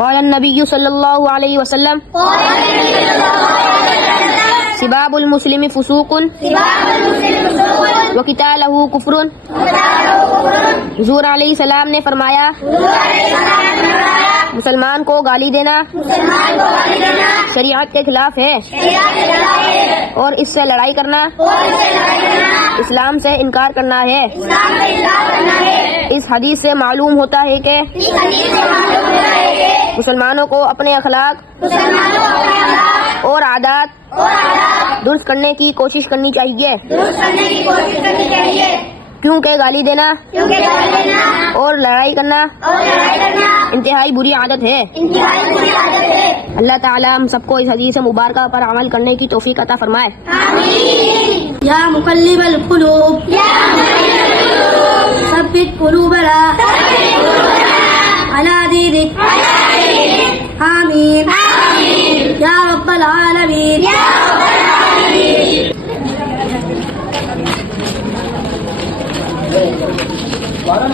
قال النبی صلی اللہ علیہ وسلم سباب المسلم فسوق وقتالہ کفر. حضور علیہ السلام نے فرمایا مسلمان کو گالی دینا شریعت کے خلاف ہے اور اس سے لڑائی کرنا اسلام سے انکار کرنا ہے. اس حدیث سے معلوم ہوتا ہے کہ مسلمانوں کو اپنے اخلاق اور عادات درست کرنے کی کوشش کرنی چاہیے کیونکہ گالی دینا اور لڑائی کرنا انتہائی بری عادت ہے. اللہ تعالیٰ ہم سب کو اس حدیث مبارکہ پر عمل کرنے کی توفیق عطا فرمائے. یا مقلب القلوب ثبت قلوبنا على دينك آمين یا رب العالمین. Barang